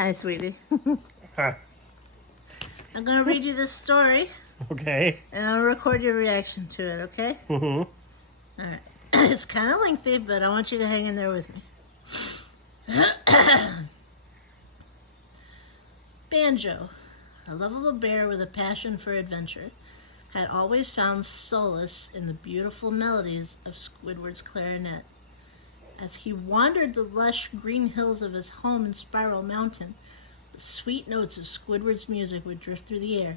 Hi, sweetie. Huh. I'm going to read you this story, Okay. and I'll record your reaction to it, okay? Mm-hmm. All right. It's kind of lengthy, but I want you to hang in there with me. Banjo, a lovable bear with a passion for adventure, had always found solace in the beautiful melodies of Squidward's clarinet. As he wandered the lush green hills of his home in Spiral Mountain, the sweet notes of Squidward's music would drift through the air,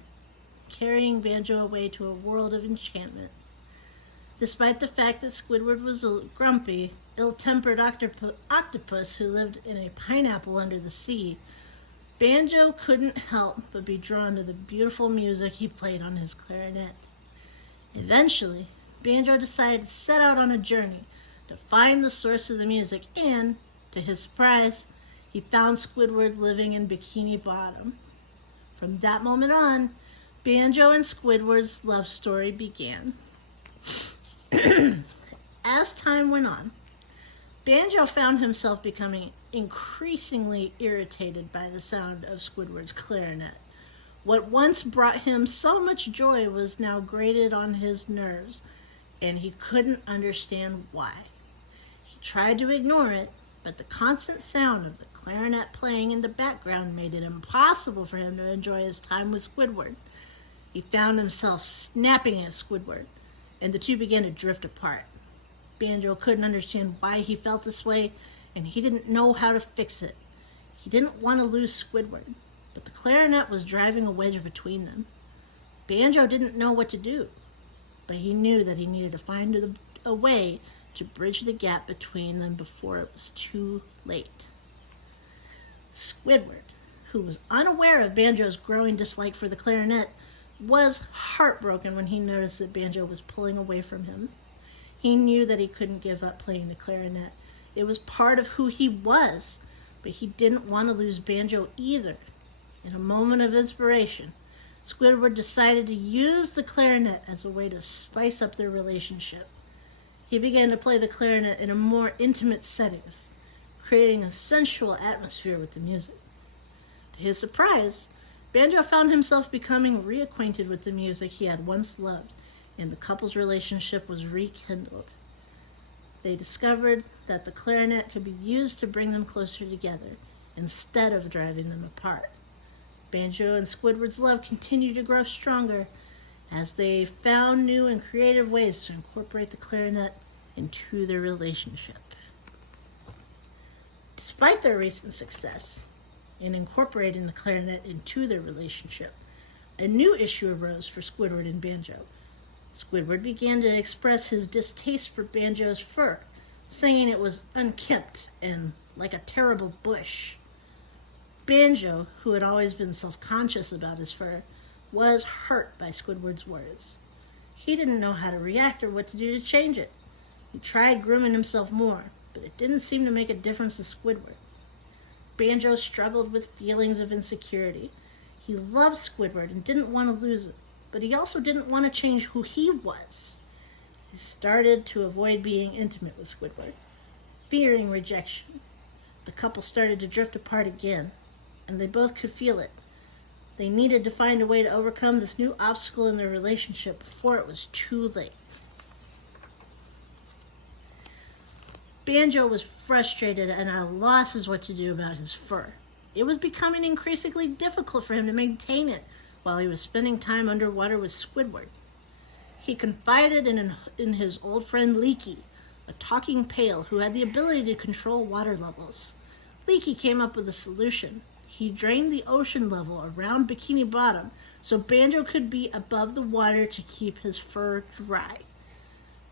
carrying Banjo away to a world of enchantment. Despite the fact that Squidward was a grumpy, ill-tempered octopus who lived in a pineapple under the sea, Banjo couldn't help but be drawn to the beautiful music he played on his clarinet. Eventually, Banjo decided to set out on a journey to find the source of the music, and, to his surprise, he found Squidward living in Bikini Bottom. From that moment on, Banjo and Squidward's love story began. As time went on, Banjo found himself becoming increasingly irritated by the sound of Squidward's clarinet. What once brought him so much joy was now grated on his nerves, and he couldn't understand why. He tried to ignore it, but the constant sound of the clarinet playing in the background made it impossible for him to enjoy his time with Squidward. He found himself snapping at Squidward, and the two began to drift apart. Banjo couldn't understand why he felt this way, and he didn't know how to fix it. He didn't want to lose Squidward, but the clarinet was driving a wedge between them. Banjo didn't know what to do, but he knew that he needed to find a way to bridge the gap between them before it was too late. Squidward, who was unaware of Banjo's growing dislike for the clarinet, was heartbroken when he noticed that Banjo was pulling away from him. He knew that he couldn't give up playing the clarinet. It was part of who he was, but he didn't want to lose Banjo either. In a moment of inspiration, Squidward decided to use the clarinet as a way to spice up their relationship. He began to play the clarinet in a more intimate settings, creating a sensual atmosphere with the music. To his surprise, Banjo found himself becoming reacquainted with the music he had once loved, and the couple's relationship was rekindled. They discovered that the clarinet could be used to bring them closer together instead of driving them apart. Banjo and Squidward's love continued to grow stronger as they found new and creative ways to incorporate the clarinet into their relationship. Despite their recent success in incorporating the clarinet into their relationship, a new issue arose for Squidward and Banjo. Squidward began to express his distaste for Banjo's fur, saying it was unkempt and like a terrible bush. Banjo, who had always been self-conscious about his fur, was hurt by Squidward's words. He didn't know how to react or what to do to change it. He tried grooming himself more, but it didn't seem to make a difference to Squidward. Banjo struggled with feelings of insecurity. He loved Squidward and didn't want to lose him, but he also didn't want to change who he was. He started to avoid being intimate with Squidward, fearing rejection. The couple started to drift apart again, and they both could feel it. They needed to find a way to overcome this new obstacle in their relationship before it was too late. Banjo was frustrated and at a loss as what to do about his fur. It was becoming increasingly difficult for him to maintain it while he was spending time underwater with Squidward. He confided in his old friend Leaky, a talking pail who had the ability to control water levels. Leaky came up with a solution. He drained the ocean level around Bikini Bottom so Banjo could be above the water to keep his fur dry.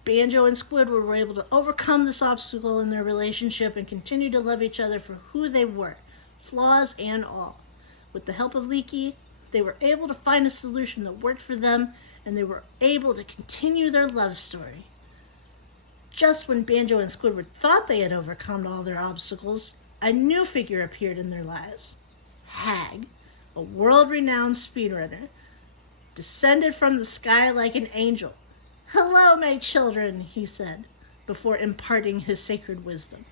Banjo and Squidward were able to overcome this obstacle in their relationship and continue to love each other for who they were, flaws and all. With the help of Leaky, they were able to find a solution that worked for them, and they were able to continue their love story. Just when Banjo and Squidward thought they had overcome all their obstacles, a new figure appeared in their lives. Hagg, a world-renowned speedrunner, descended from the sky like an angel. "Hello, my children," he said, before imparting his sacred wisdom.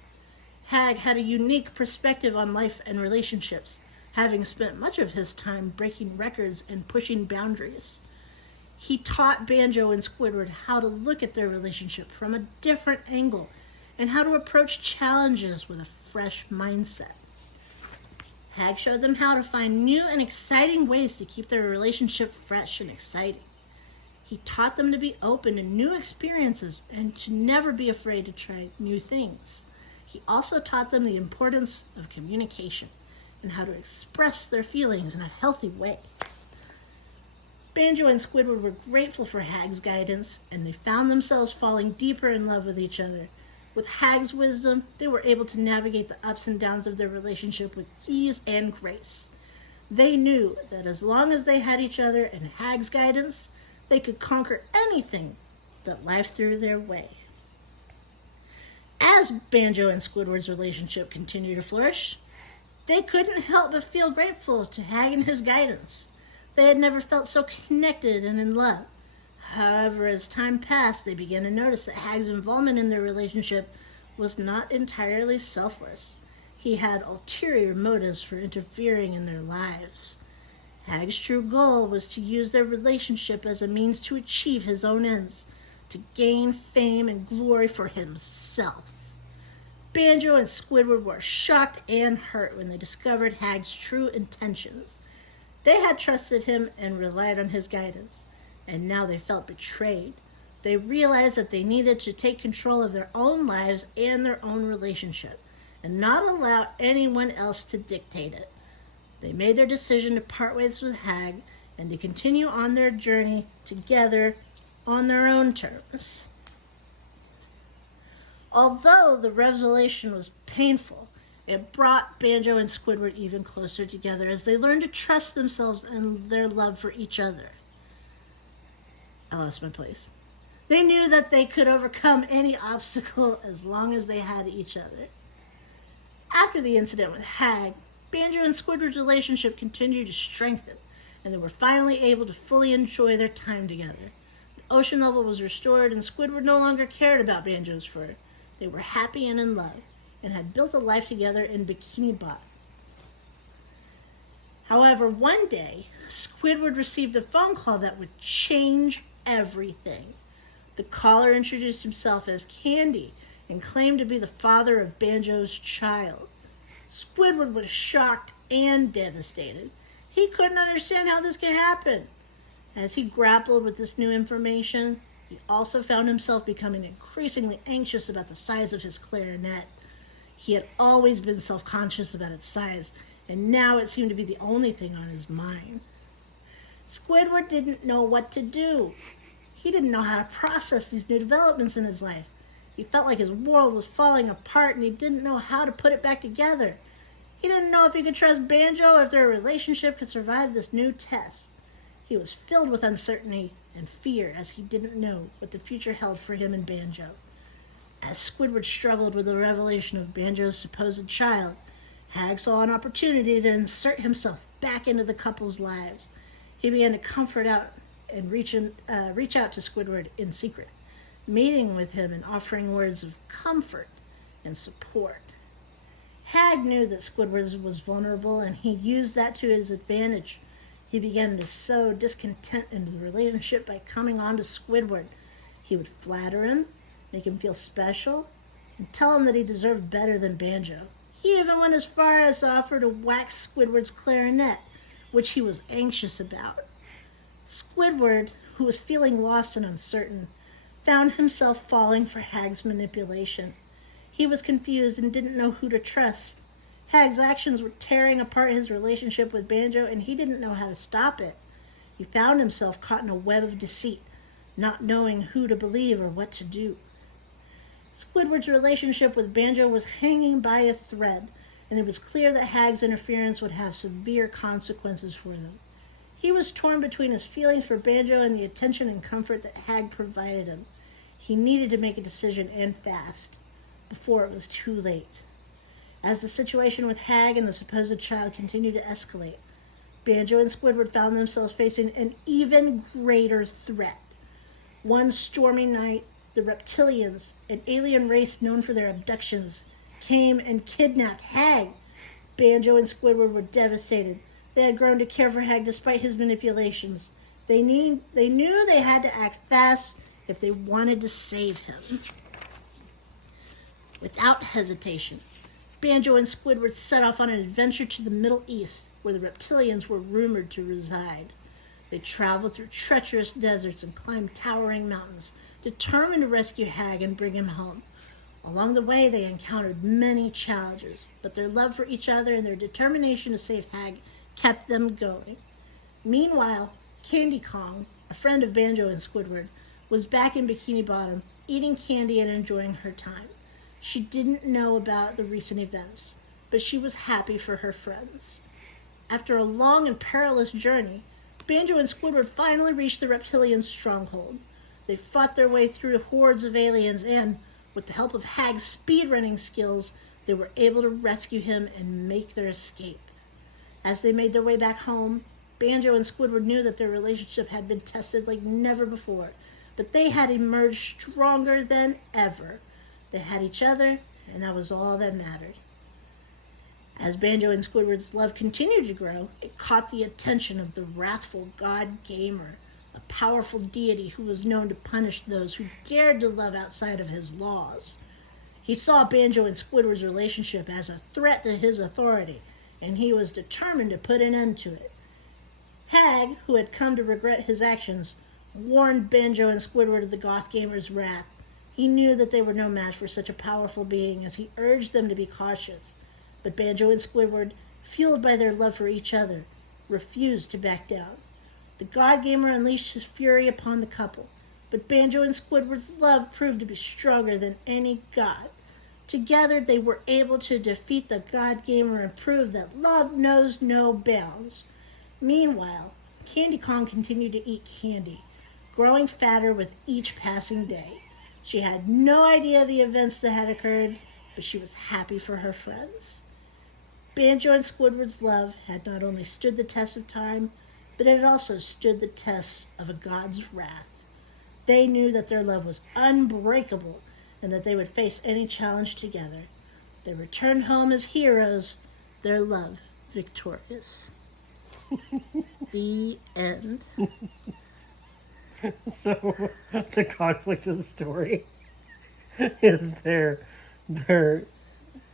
Hagg had a unique perspective on life and relationships. having spent much of his time breaking records and pushing boundaries. He taught Banjo and Squidward how to look at their relationship from a different angle and how to approach challenges with a fresh mindset. Hagg showed them how to find new and exciting ways to keep their relationship fresh and exciting. He taught them to be open to new experiences and to never be afraid to try new things. He also taught them the importance of communication and how to express their feelings in a healthy way. Banjo and Squidward were grateful for Hagg's guidance, and they found themselves falling deeper in love with each other. With Hagg's wisdom, they were able to navigate the ups and downs of their relationship with ease and grace. They knew that as long as they had each other and Hagg's guidance, they could conquer anything that life threw their way. As Banjo and Squidward's relationship continued to flourish, they couldn't help but feel grateful to Hagg and his guidance. They had never felt so connected and in love. However, as time passed, they began to notice that Hagg's involvement in their relationship was not entirely selfless. He had ulterior motives for interfering in their lives. Hagg's true goal was to use their relationship as a means to achieve his own ends, to gain fame and glory for himself. Banjo and Squidward were shocked and hurt when they discovered Hagg's true intentions. They had trusted him and relied on his guidance, and now they felt betrayed. They realized that they needed to take control of their own lives and their own relationship, and not allow anyone else to dictate it. They made their decision to part ways with Hagg and to continue on their journey together on their own terms. Although the revelation was painful, it brought Banjo and Squidward even closer together as they learned to trust themselves and their love for each other. I lost my place. They knew that they could overcome any obstacle as long as they had each other. After the incident with Hagg, Banjo and Squidward's relationship continued to strengthen, and they were finally able to fully enjoy their time together. The ocean level was restored, and Squidward no longer cared about Banjo's fur. They were happy and in love, and had built a life together in Bikini Bottom. However, one day, Squidward received a phone call that would change everything. The caller introduced himself as Candy and claimed to be the father of Banjo's child. Squidward was shocked and devastated. He couldn't understand how this could happen. As he grappled with this new information, he also found himself becoming increasingly anxious about the size of his clarinet. He had always been self-conscious about its size, and now it seemed to be the only thing on his mind. Squidward didn't know what to do. He didn't know how to process these new developments in his life. He felt like his world was falling apart, and he didn't know how to put it back together. He didn't know if he could trust Banjo or if their relationship could survive this new test. He was filled with uncertainty and fear as he didn't know what the future held for him and Banjo. As Squidward struggled with the revelation of Banjo's supposed child, Hagg saw an opportunity to insert himself back into the couple's lives. He began to comfort out and reach out to Squidward in secret, meeting with him and offering words of comfort and support. Hagg knew that Squidward was vulnerable, and he used that to his advantage. He began to sow discontent into the relationship by coming on to Squidward. He would flatter him, make him feel special, and tell him that he deserved better than Banjo. He even went as far as to offer to wax Squidward's clarinet, which he was anxious about. Squidward, who was feeling lost and uncertain, found himself falling for Hagg's manipulation. He was confused and didn't know who to trust. Hagg's actions were tearing apart his relationship with Banjo, and he didn't know how to stop it. He found himself caught in a web of deceit, not knowing who to believe or what to do. Squidward's relationship with Banjo was hanging by a thread, and it was clear that Hagg's interference would have severe consequences for them. He was torn between his feelings for Banjo and the attention and comfort that Hagg provided him. He needed to make a decision, and fast, before it was too late. As the situation with Hagg and the supposed child continued to escalate, Banjo and Squidward found themselves facing an even greater threat. One stormy night, the reptilians, an alien race known for their abductions, came and kidnapped Hagg. Banjo and Squidward were devastated. They had grown to care for Hagg despite his manipulations. They knew they had to act fast if they wanted to save him. Without hesitation, Banjo and Squidward set off on an adventure to the Middle East, where the reptilians were rumored to reside. They traveled through treacherous deserts and climbed towering mountains, determined to rescue Hagg and bring him home. Along the way, they encountered many challenges, but their love for each other and their determination to save Hagg kept them going. Meanwhile, Candy Kong, a friend of Banjo and Squidward, was back in Bikini Bottom, eating candy and enjoying her time. She didn't know about the recent events, but she was happy for her friends. After a long and perilous journey, Banjo and Squidward finally reached the reptilian stronghold. They fought their way through hordes of aliens and, with the help of Hagg's speedrunning skills, they were able to rescue him and make their escape. As they made their way back home, Banjo and Squidward knew that their relationship had been tested like never before, but they had emerged stronger than ever. They had each other, and that was all that mattered. As Banjo and Squidward's love continued to grow, it caught the attention of the wrathful God Gamer, a powerful deity who was known to punish those who dared to love outside of his laws. He saw Banjo and Squidward's relationship as a threat to his authority, and he was determined to put an end to it. Hagg, who had come to regret his actions, warned Banjo and Squidward of the Goth Gamer's wrath. He knew that they were no match for such a powerful being as he urged them to be cautious. But Banjo and Squidward, fueled by their love for each other, refused to back down. The God Gamer unleashed his fury upon the couple, but Banjo and Squidward's love proved to be stronger than any god. Together, they were able to defeat the God Gamer and prove that love knows no bounds. Meanwhile, Candy Kong continued to eat candy, growing fatter with each passing day. She had no idea the events that had occurred, but she was happy for her friends. Banjo and Squidward's love had not only stood the test of time, but it had also stood the test of a god's wrath. They knew that their love was unbreakable and that they would face any challenge together. They returned home as heroes, their love victorious. The end. So, the conflict of the story is their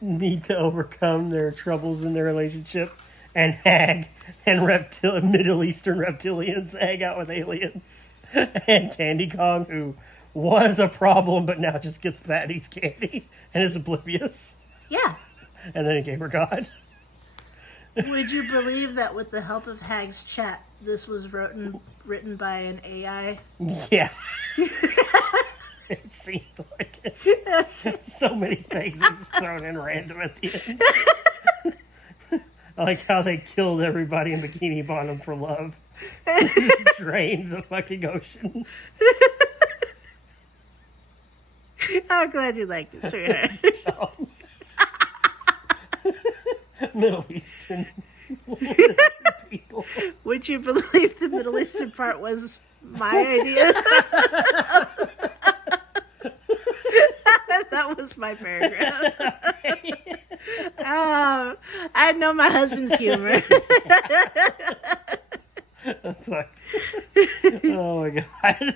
need to overcome their troubles in their relationship, and Hagg and Middle Eastern reptilians hang out with aliens, and Candy Kong, who was a problem but now just gets fat and eats candy and is oblivious. Yeah. And then he gave her God. Would you believe that with the help of Hagg's chat, this was written by an AI? Yeah. It seemed like it. So many things are just thrown in random at the end. I like how they killed everybody in Bikini Bottom for love. Just drained the fucking ocean. I'm glad you liked it, sweetheart. Middle Eastern people. Would you believe the Middle Eastern part was my idea? That was my paragraph. I know my husband's humor. That's fucked. Oh my god.